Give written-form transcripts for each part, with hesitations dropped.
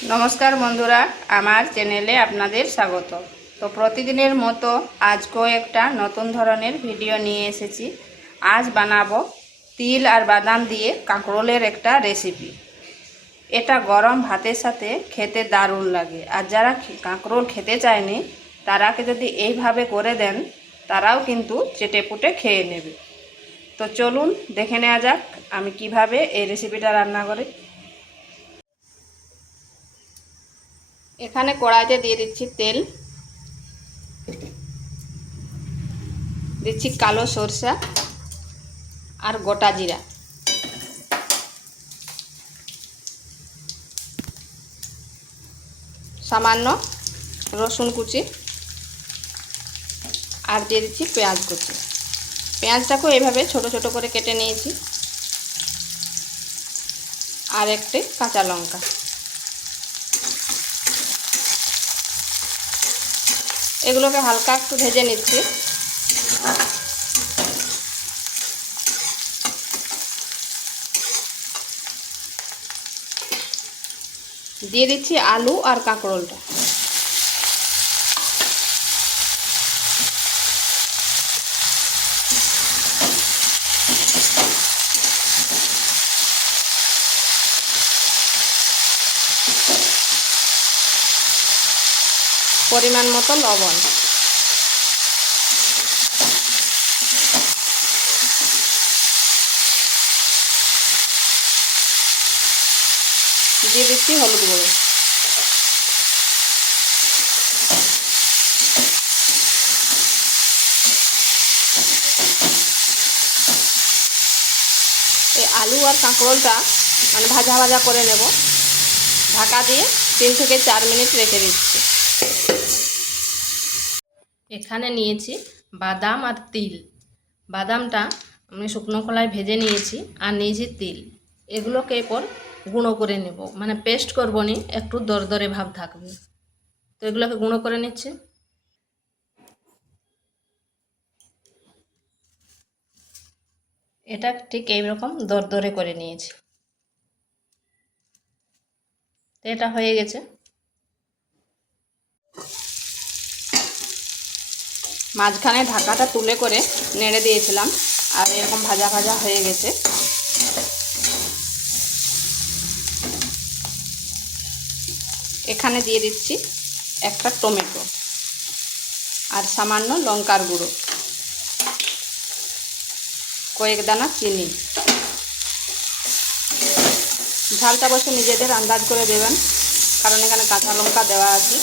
नमस्कार बंधुरा आमार चैनेले आपनादेर स्वागत। तो प्रतिदिनेर मतो आजकेও একটা নতুন ধরনের ভিডিও নিয়ে এসেছি। আজ বানাবো তিল আর বাদাম দিয়ে কাঁকরোলের একটা রেসিপি। এটা গরম ভাতের সাথে খেতে দারুণ লাগে। আর যারা কাঁকরোল খেতে চায়নি তারাকে যদি এইভাবে করে দেন তারাও কিন্তু চেটেপুটে খেয়ে নেবে। তো চলুন দেখে নেওয়া যাক আমি কিভাবে এই রেসিপিটা রান্না করি। এখানে কড়াইতে দিয়ে দিচ্ছি তেল, দিচ্ছি কালো সরষা আর গোটা জিরা, সামান্য রসুন কুচি আর দিয়ে দিচ্ছি পেঁয়াজ কুচি। পেঁয়াজটাকেও এইভাবে ছোট ছোট করে কেটে নিয়েছি আর একটি কাঁচা লঙ্কা। এগুলোকে হালকা একটু ভেজে নিচ্ছি। দিয়ে দিচ্ছি আলু আর কাঁকরোলটা। পরিমাণ মতো লবণ, দিয়ে দিচ্ছি হলুদ গুঁড়ো, এই আলু আর কাঁকরোলটা ভাজা ভাজা করে নেব। ঢাকা দিয়ে 3 থেকে 4 মিনিট রেখে দিচ্ছি। এখানে নিয়েছি বাদাম আর তিল। বাদামটা আমি শুকনো খোলায় ভেজে নিয়েছি আর নিয়েছি তিল। এগুলোকে এরপর গুঁড়ো করে নেব, পেস্ট করবো নি, একটু দরদরে ভাব থাকবে। তো এগুলোকে গুঁড়ো করে নিচ্ছি। এটা ঠিক এইরকম দরদরে করে নিয়েছি। তো এটা হয়ে গেছে। মাঝখানে ঢাকাটা তুলে করে নেড়ে দিয়েছিলাম আর এরকম ভাজা ভাজা হয়ে গেছে। এখানে দিয়ে দিচ্ছি একটা টমেটো আর সামান্য লঙ্কার গুঁড়ো, কয়েক দানা চিনি। ঝালটা অবশ্য নিজেদের আন্দাজ করে দেবেন, কারণ এখানে কাঁচা লঙ্কা দেওয়া আছে।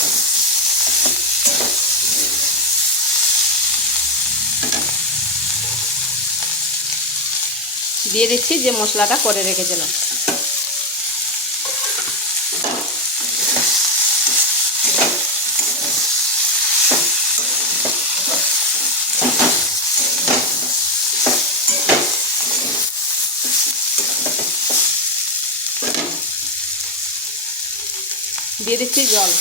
দিয়ে দিচ্ছি যে মশলাটা করে রেখেছিলাম। দিয়ে দিচ্ছি জল।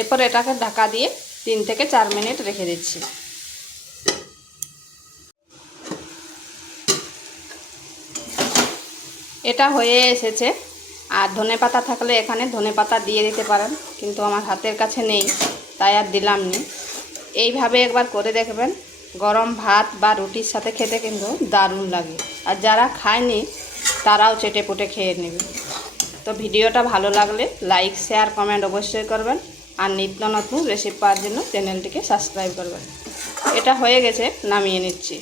এরপর এটাকে ঢাকা দিয়ে 3 থেকে 4 মিনিট রেখে দিচ্ছি। এটা হয়ে এসেছে। আর ধনেপাতা থাকলে এখানে ধনেপাতা দিয়ে দিতে পারেন, কিন্তু আমার হাতের কাছে নেই তাই আর দিলাম না। এইভাবে একবার করে দেখবেন, গরম ভাত বা রুটির সাথে খেতে কিন্তু দারুণ লাগে। আর যারা খায়নি তারাও চেটেপুটে খেয়ে নেবে। তো ভিডিওটা ভালো লাগলে লাইক শেয়ার কমেন্ট অবশ্যই করবেন। আর নিত্য নতুন রেসিপি পাওয়ার জন্য চ্যানেলটিকে সাবস্ক্রাইব করবেন। এটা হয়ে গেছে, নামিয়ে নিচ্ছি।